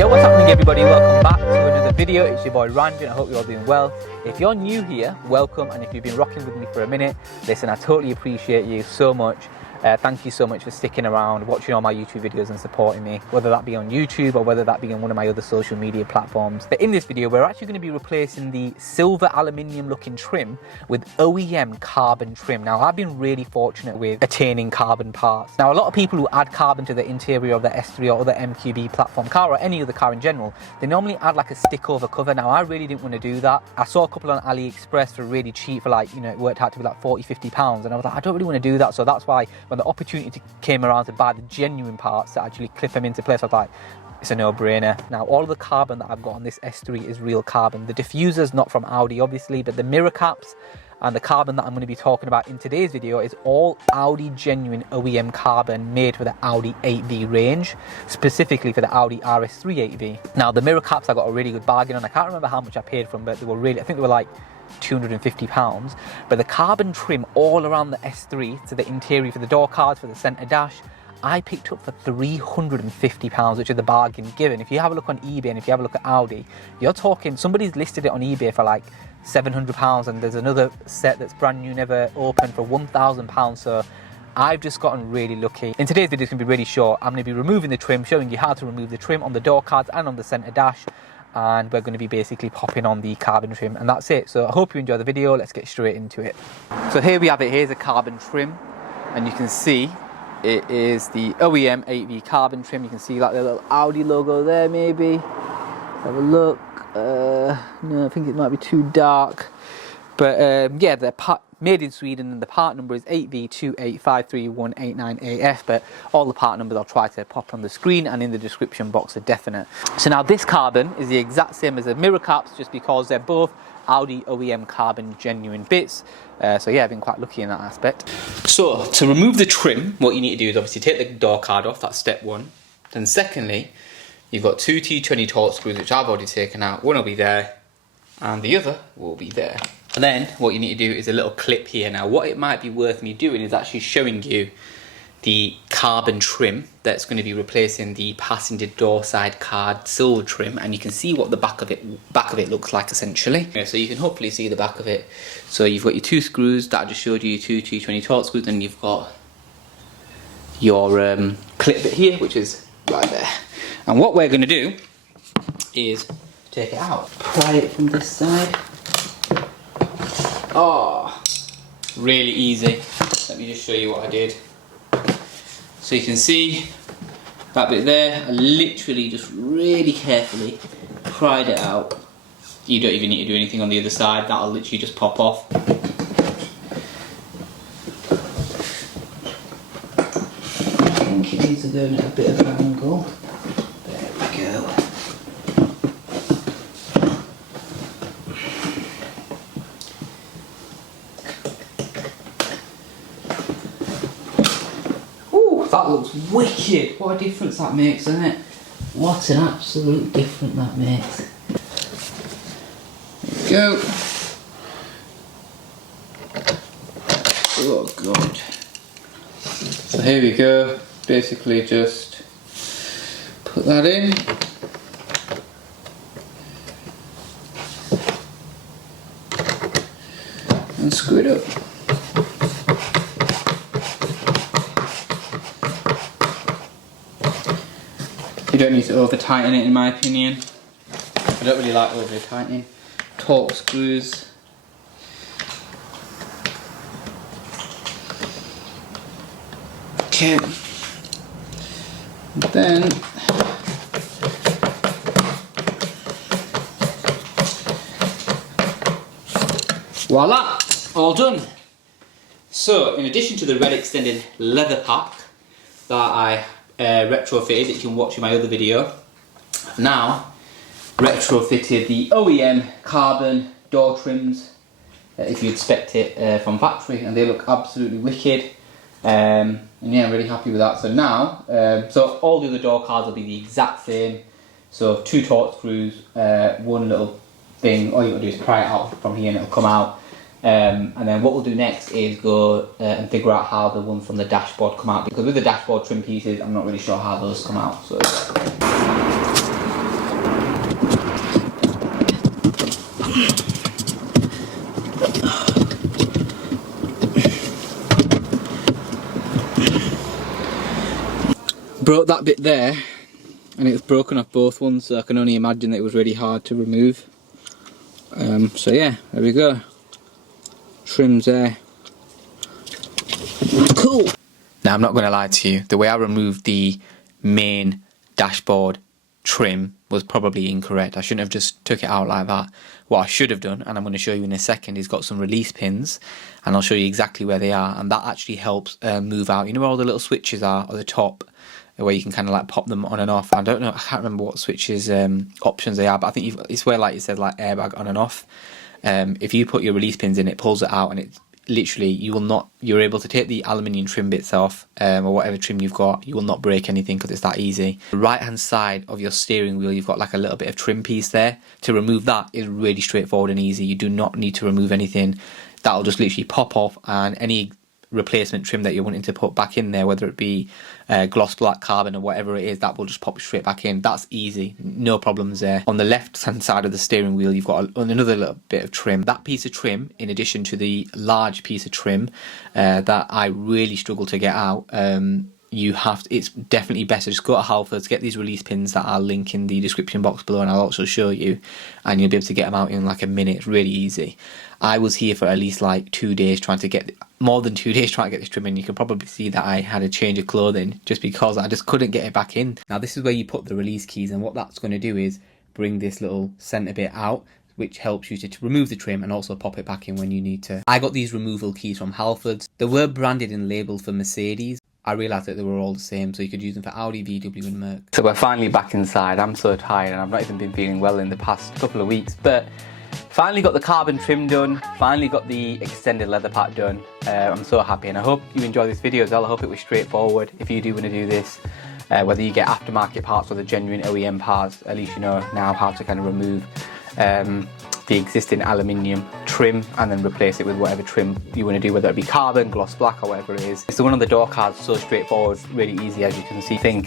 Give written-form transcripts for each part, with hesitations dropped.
Yo, what's happening everybody? Welcome back to another video. It's your boy Ranj and I hope you're all doing well. If you're new here, welcome, and if you've been rocking with me for a minute, listen, I totally appreciate you so much. Thank you so much for sticking around, watching all my YouTube videos and supporting me, whether that be on YouTube or whether that be on one of my other social media platforms. But in this video, we're actually going to be replacing the silver aluminium looking trim with OEM carbon trim. Now, I've been really fortunate with attaining carbon parts. Now, a lot of people who add carbon to the interior of the S3 or other MQB platform car or any other car in general, they normally add like a stick over cover. Now, I really didn't want to do that. I saw a couple on AliExpress for really cheap, for like, you know, it worked out to be like 40-50 pounds, and I was like, I don't really want to do that. So that's why when the opportunity came around to buy the genuine parts to actually clip them into place, I was like, it's a no-brainer. Now, all of the carbon that I've got on this S3 is real carbon. The diffuser's not from Audi, obviously, but the mirror caps and the carbon that I'm going to be talking about in today's video is all Audi genuine OEM carbon made for the Audi 8V range, specifically for the Audi RS3 8V. Now, the mirror caps I got a really good bargain on. I can't remember how much I paid for them, but they were really, I think they were like £250. But the carbon trim all around the S3, to the interior, for the door cards, for the centre dash, I picked up for £350, which is the bargain given. If you have a look on eBay and if you have a look at Audi, you're talking, somebody's listed it on eBay for like £700, and there's another set that's brand new, never opened, for £1,000. So I've just gotten really lucky. In today's video, it's going to be really short. I'm going to be removing the trim, showing you how to remove the trim on the door cards and on the centre dash, and we're going to be basically popping on the carbon trim, and that's it. So I hope you enjoy the video. Let's get straight into it. So here we have it. Here's a carbon trim, and you can see it is the OEM 8V carbon trim. You can see like the little Audi logo there, maybe. Let's have a look. No, I think it might be too dark, but yeah, they're made in Sweden, and the part number is 8V2853189AF, but all the part numbers I'll try to pop on the screen and in the description box are definite. So now this carbon is the exact same as the mirror caps, just because they're both Audi OEM carbon genuine bits. So yeah, I've been quite lucky in that aspect. So to remove the trim, what you need to do is obviously take the door card off. That's step one. Then secondly, you've got two T20 torque screws, which I've already taken out. One will be there and the other will be there. And then what you need to do is a little clip here. Now, what it might be worth me doing is actually showing you the carbon trim that's going to be replacing the passenger door side card silver trim, and you can see what the back of it looks like essentially. Yeah, so you can hopefully see the back of it. So you've got your two screws that I just showed you, two T20 torque screws, and you've got your clip bit here, which is right there. And what we're going to do is take it out, pry it from this side. Oh, really easy. Let me just show you what I did. So you can see that bit there, I literally just really carefully pried it out. You don't even need to do anything on the other side, that'll literally just pop off. I think it needs to go at a bit of an angle. There we go. That looks wicked. What a difference that makes, isn't it? What an absolute difference that makes. There we go. Oh god. So here we go. Basically just put that in. And screw it up. You don't need to over tighten it, in my opinion. I don't really like over tightening. Torque screws. Okay. And then voila! All done. So, in addition to the red extended leather pack that I retrofitted, that you can watch in my other video, I've now retrofitted the OEM carbon door trims, if you expect it from factory, and they look absolutely wicked. And yeah, I'm really happy with that. So now, so all the other door cards will be the exact same. So two torque screws, one little thing. All you got to do is pry it out from here and it'll come out. And then what we'll do next is go and figure out how the ones from the dashboard come out, because with the dashboard trim pieces I'm not really sure how those come out. So Broke that bit there, and it's broken off both ones, so I can only imagine that it was really hard to remove. So yeah, there we go. Trim's there. Cool! Now I'm not going to lie to you, the way I removed the main dashboard trim was probably incorrect. I shouldn't have just took it out like that. What I should have done, and I'm going to show you in a second, is got some release pins, and I'll show you exactly where they are, and that actually helps move out. You know where all the little switches are at the top, where you can kind of like pop them on and off. I don't know, I can't remember what switches options they are, but I think it's where, like it says, like airbag on and off. If you put your release pins in, it pulls it out, and it literally, you're able to take the aluminium trim bits off, or whatever trim you've got. You will not break anything because it's that easy. The right hand side of your steering wheel, you've got like a little bit of trim piece there. To remove that is really straightforward and easy. You do not need to remove anything. That'll just literally pop off, and any replacement trim that you're wanting to put back in there, whether it be gloss black, carbon, or whatever it is, that will just pop straight back in. That's easy, no problems there. On the left hand side of the steering wheel, you've got another little bit of trim. That piece of trim, in addition to the large piece of trim that I really struggle to get out, it's definitely better just go to Halfords, get these release pins that I'll link in the description box below, and I'll also show you, and you'll be able to get them out in like a minute. It's really easy. I was here for at least like 2 days trying to get, more than 2 days trying to get this trim in. You can probably see that I had a change of clothing just because I just couldn't get it back in. Now this is where you put the release keys, and what that's going to do is bring this little centre bit out, which helps you to remove the trim and also pop it back in when you need to. I got these removal keys from Halfords. They were branded and labelled for Mercedes. I realised that they were all the same, so you could use them for Audi, VW and Merc. So we're finally back inside. I'm so tired and I've not even been feeling well in the past couple of weeks, but finally got the carbon trim done, finally got the extended leather pack done. I'm so happy, and I hope you enjoy this video as well. I hope it was straightforward. If you do want to do this, whether you get aftermarket parts or the genuine OEM parts, at least you know now how to kind of remove the existing aluminium trim and then replace it with whatever trim you want to do, whether it be carbon, gloss black or whatever it is. It's the one on the door cards, so straightforward, really easy, as you can see. I think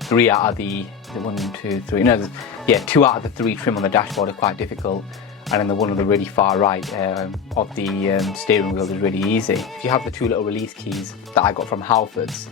3 out of the 2 out of the 3 trim on the dashboard are quite difficult, and then the one on the really far right of the steering wheel is really easy. If you have the 2 little release keys that I got from Halfords,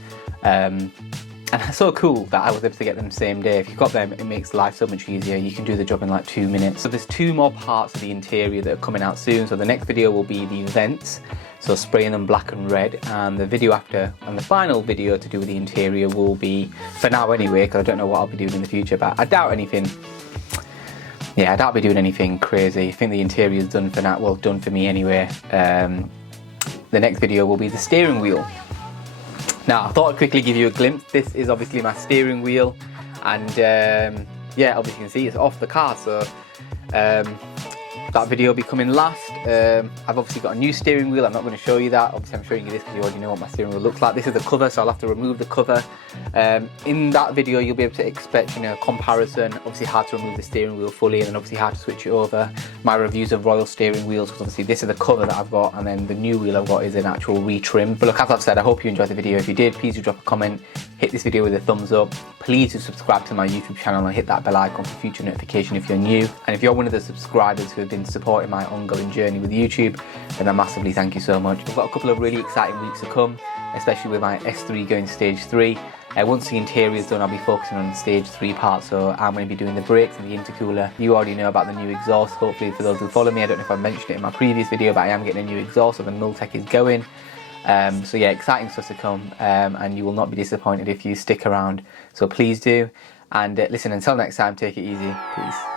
and it's so cool that I was able to get them same day. If you've got them, it makes life so much easier. You can do the job in like 2 minutes. So there's 2 more parts of the interior that are coming out soon. So the next video will be the vents, so spraying them black and red, and the video after, and the final video to do with the interior will be, for now anyway, because I don't know what I'll be doing in the future, but I doubt anything. Yeah, I doubt I'll be doing anything crazy. I think the interior is done for now, well, done for me anyway. The next video will be the steering wheel. Now, I thought I'd quickly give you a glimpse. This is obviously my steering wheel, and yeah, obviously you can see it's off the car, so that video will be coming last. I've obviously got a new steering wheel. I'm not going to show you that. Obviously I'm showing you this because you already know what my steering wheel looks like. This is the cover, so I'll have to remove the cover. In that video you'll be able to expect, you know, comparison, obviously how to remove the steering wheel fully, and then obviously how to switch it over. My reviews of Royal steering wheels, because obviously this is the cover that I've got, and then the new wheel I've got is an actual retrim. But look, as I've said, I hope you enjoyed the video. If you did, please do drop a comment, hit this video with a thumbs up. Please do subscribe to my YouTube channel and hit that bell icon for future notification if you're new. And if you're one of the subscribers who have been supporting my ongoing journey with YouTube, then I massively thank you so much. We've got a couple of really exciting weeks to come, especially with my S3 going stage 3. Once the interior is done, I'll be focusing on the stage 3 part, so I'm going to be doing the brakes and the intercooler. You already know about the new exhaust, hopefully, for those who follow me. I don't know if I mentioned it in my previous video, but I am getting a new exhaust, so the Multec is going. So yeah, exciting stuff to come, and you will not be disappointed if you stick around, so please do. And listen, until next time, take it easy. Peace.